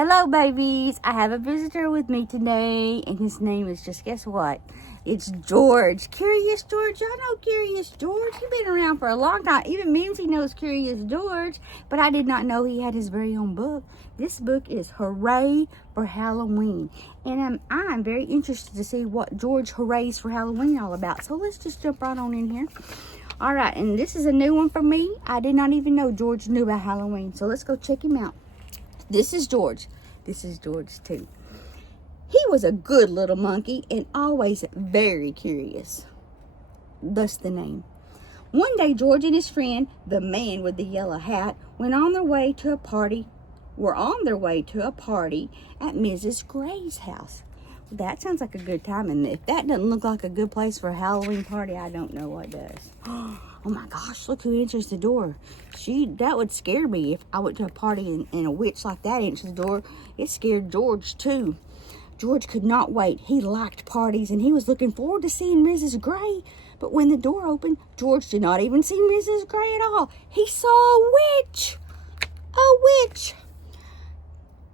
Hello, babies. I have a visitor with me today, and his name is, just guess what? It's George. Curious George. Y'all know Curious George. He's been around for a long time. Even Mimzie knows Curious George, but I did not know he had his very own book. This book is Hooray for Halloween, and I'm very interested to see what George Hoorays for Halloween all about. So let's just jump right on in here. All right, and this is a new one for me. I did not even know George knew about Halloween, so let's go check him out. This is George. This is George too. He was a good little monkey and always very curious. Thus the name. One day, George and his friend, the man with the yellow hat, were on their way to a party at Mrs. Gray's house. That sounds like a good time, and if that doesn't look like a good place for a Halloween party, I don't know what does. Oh my gosh, look who answers the door. That would scare me if I went to a party and a witch like that answered the door. It scared George too. George could not wait. He liked parties and he was looking forward to seeing Mrs. Gray. But when the door opened, George did not even see Mrs. Gray at all. He saw a witch. A witch.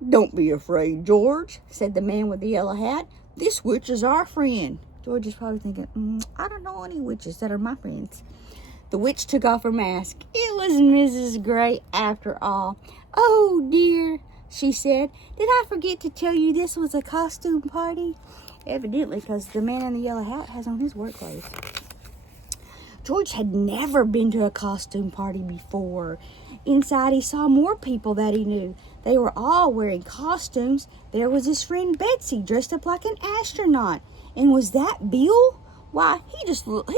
"Don't be afraid, George," said the man with the yellow hat. "This witch is our friend." George is probably thinking, I don't know any witches that are my friends. The witch took off her mask. It was Mrs. Gray after all. "Oh dear," she said. "Did I forget to tell you this was a costume party?" Evidently, because the man in the yellow hat has on his work clothes. George had never been to a costume party before. Inside, he saw more people that he knew. They were all wearing costumes. There was his friend Betsy, dressed up like an astronaut. And was that Bill? Why, he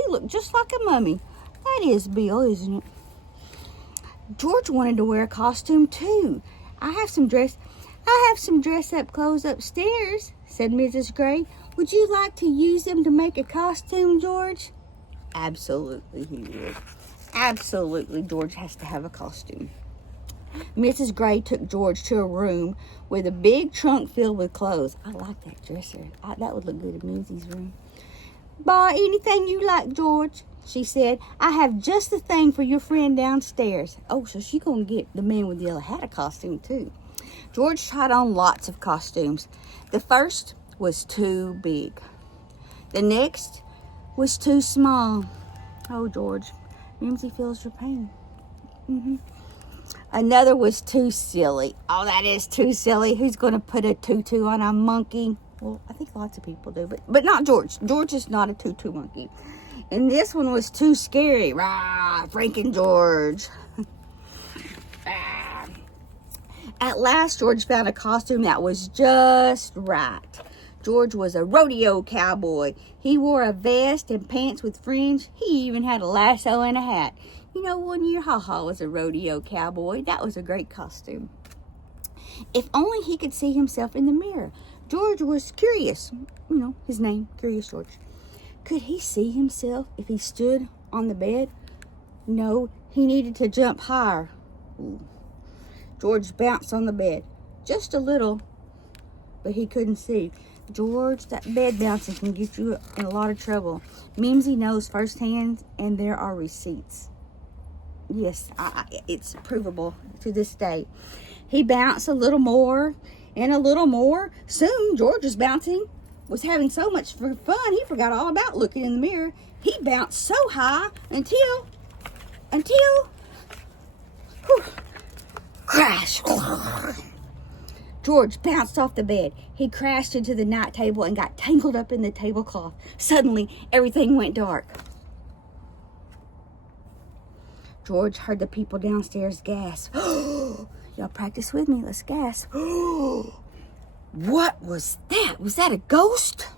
looked just like a mummy. That is Bill, isn't it? George wanted to wear a costume too. I have some dress-up clothes upstairs," said Mrs. Gray. "Would you like to use them to make a costume, George?" Absolutely, he would. Absolutely, George has to have a costume. Mrs. Gray took George to a room with a big trunk filled with clothes. I like that dresser. That would look good in Mimzie's room. "Buy anything you like, George," she said. "I have just the thing for your friend downstairs." Oh, so she's going to get the man with the yellow hat a costume too. George tried on lots of costumes. The first was too big. The next was too small. Oh, George, Mimzie feels your pain. Another was too silly. Oh, that is too silly. Who's going to put a tutu on a monkey? Well, I think lots of people do, but not George. George is not a tutu monkey. And this one was too scary. Rah, Franken George. At last, George found a costume that was just right. George was a rodeo cowboy. He wore a vest and pants with fringe. He even had a lasso and a hat. You know, one year, Ha-Ha was a rodeo cowboy. That was a great costume. If only he could see himself in the mirror. George was curious. You know, his name, Curious George. Could he see himself if he stood on the bed? No, he needed to jump higher. Ooh. George bounced on the bed. Just a little, but he couldn't see. George, that bed bouncing can get you in a lot of trouble. Mimzie knows firsthand, and there are receipts. Yes, it's provable to this day. He bounced a little more and a little more. Soon, George was having so much fun, he forgot all about looking in the mirror. He bounced so high until, whew, crash. George bounced off the bed. He crashed into the night table and got tangled up in the tablecloth. Suddenly, everything went dark. George heard the people downstairs gasp. Y'all practice with me. Let's gasp. What was that? Was that a ghost?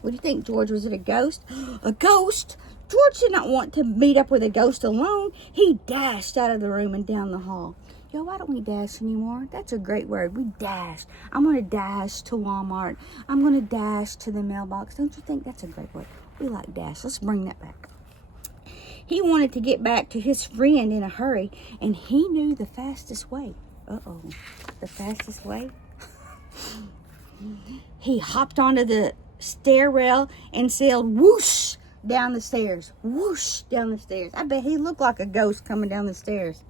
What do you think, George? Was it a ghost? A ghost? George did not want to meet up with a ghost alone. He dashed out of the room and down the hall. Yo, why don't we dash anymore? That's a great word. We dashed. I'm going to dash to Walmart. I'm going to dash to the mailbox. Don't you think that's a great word? We like dash. Let's bring that back. He wanted to get back to his friend in a hurry, and he knew the fastest way. Uh-oh. The fastest way? He hopped onto the stair rail and sailed whoosh down the stairs. Whoosh down the stairs. I bet he looked like a ghost coming down the stairs.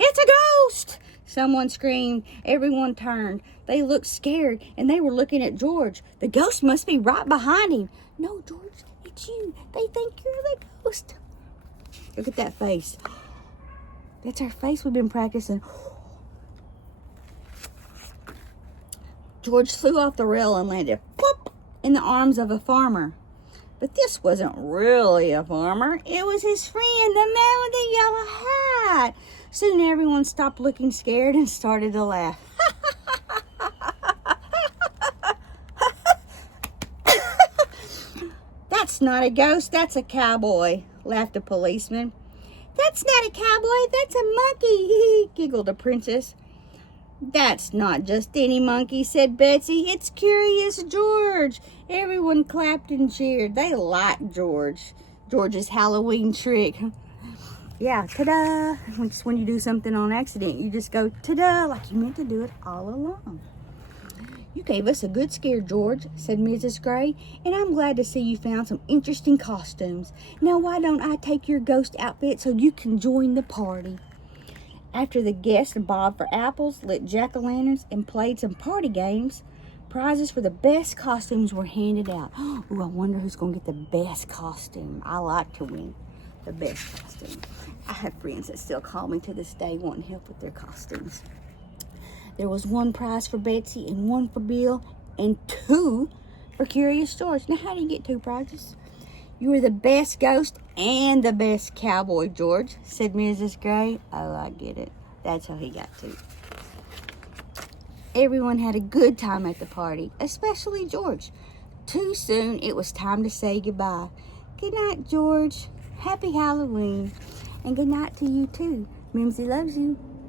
"It's a ghost!" Someone screamed. Everyone turned. They looked scared, and they were looking at George. The ghost must be right behind him. No, George, it's you. They think you're the ghost. Look at that face. That's our face we've been practicing. George flew off the rail and landed plop in the arms of a farmer. But this wasn't really a farmer. It was his friend, the man with the yellow hat. Soon everyone stopped looking scared and started to laugh. That's not a ghost, that's a cowboy, laughed a policeman. That's not a cowboy, that's a monkey, giggled a princess. That's not just any monkey, said Betsy. It's Curious George. Everyone clapped and cheered. They liked George's Halloween trick. Yeah, ta-da. Just when you do something on accident, you just go ta-da, like you meant to do it all along. You gave us a good scare, George, said Mrs. Gray, and I'm glad to see you found some interesting costumes. Now, why don't I take your ghost outfit so you can join the party? After the guests bobbed for apples, lit jack-o'-lanterns, and played some party games, prizes for the best costumes were handed out. Ooh, I wonder who's going to get the best costume. I like to win the best costume. I have friends that still call me to this day wanting help with their costumes. There was one prize for Betsy and one for Bill and 2 for Curious George. Now, how do you get 2 prizes? You were the best ghost and the best cowboy, George, said Mrs. Gray. Oh, I get it. That's how he got 2. Everyone had a good time at the party, especially George. Too soon, it was time to say goodbye. Good night, George. Happy Halloween. And good night to you, too. Mimzie loves you.